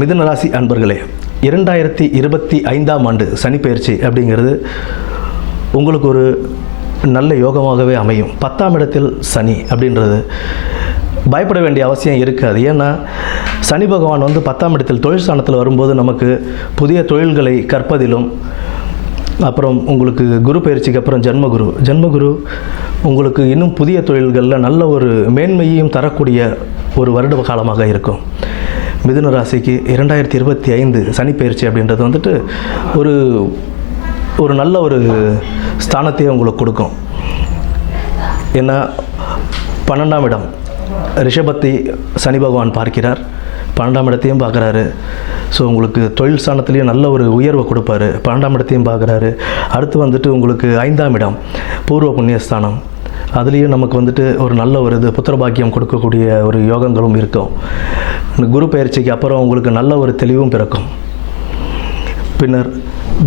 மிதுன ராசி அன்பர்களே, 2025ஆம் ஆண்டு சனிப்பெயர்ச்சி அப்படிங்கிறது உங்களுக்கு ஒரு நல்ல யோகமாகவே அமையும். 10ஆம் இடத்தில் சனி அப்படின்றது பயப்பட வேண்டிய அவசியம் இருக்காது. ஏன்னா சனி பகவான் 10ஆம் இடத்தில் தொழில் ஸ்தானத்தில் வரும்போது நமக்கு புதிய தொழில்களை கற்பதிலும், அப்புறம் உங்களுக்கு குரு பயிற்சிக்கு அப்புறம் ஜென்மகுரு உங்களுக்கு இன்னும் புதிய தொழில்களில் நல்ல ஒரு மேன்மையையும் தரக்கூடிய ஒரு வருட காலமாக இருக்கும். மிதுன ராசிக்கு 2025 சனி பயிற்சி அப்படின்றது ஒரு நல்ல ஒரு ஸ்தானத்தையே உங்களுக்கு கொடுக்கும். ஏன்னா 12ஆம் இடம் ரிஷபத்தை சனி பகவான் பார்க்கிறார், 12ஆம் இடத்தையும் பார்க்குறாரு. ஸோ உங்களுக்கு தொழில் ஸ்தானத்துலேயும் நல்ல ஒரு உயர்வை கொடுப்பாரு. 12ஆம் இடத்தையும் பார்க்குறாரு. அடுத்து உங்களுக்கு 5ஆம் இடம் பூர்வ புண்ணியஸ்தானம், அதுலேயும் நமக்கு ஒரு நல்ல ஒரு புத்திரபாக்கியம் கொடுக்கக்கூடிய ஒரு யோகங்களும் இருக்கும். குரு பயிற்சிக்கு அப்புறம் உங்களுக்கு நல்ல ஒரு தெளிவும் பிறக்கும். பின்னர்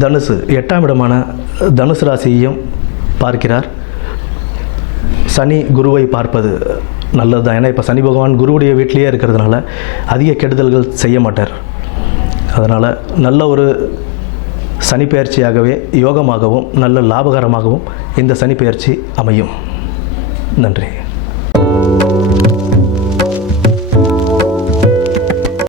தனுசு 8ஆம் இடமான தனுசு ராசியையும் பார்க்கிறார். சனி குருவை பார்ப்பது நல்லது தான். ஏன்னா இப்போ சனி பகவான் குருவுடைய வீட்டிலேயே இருக்கிறதுனால அதிக கெடுதல்கள் செய்ய மாட்டார். அதனால் நல்ல ஒரு சனி பெயர்ச்சியாகவே யோகமாகவும் நல்ல லாபகரமாகவும் இந்த சனி பெயர்ச்சி அமையும். நன்றி.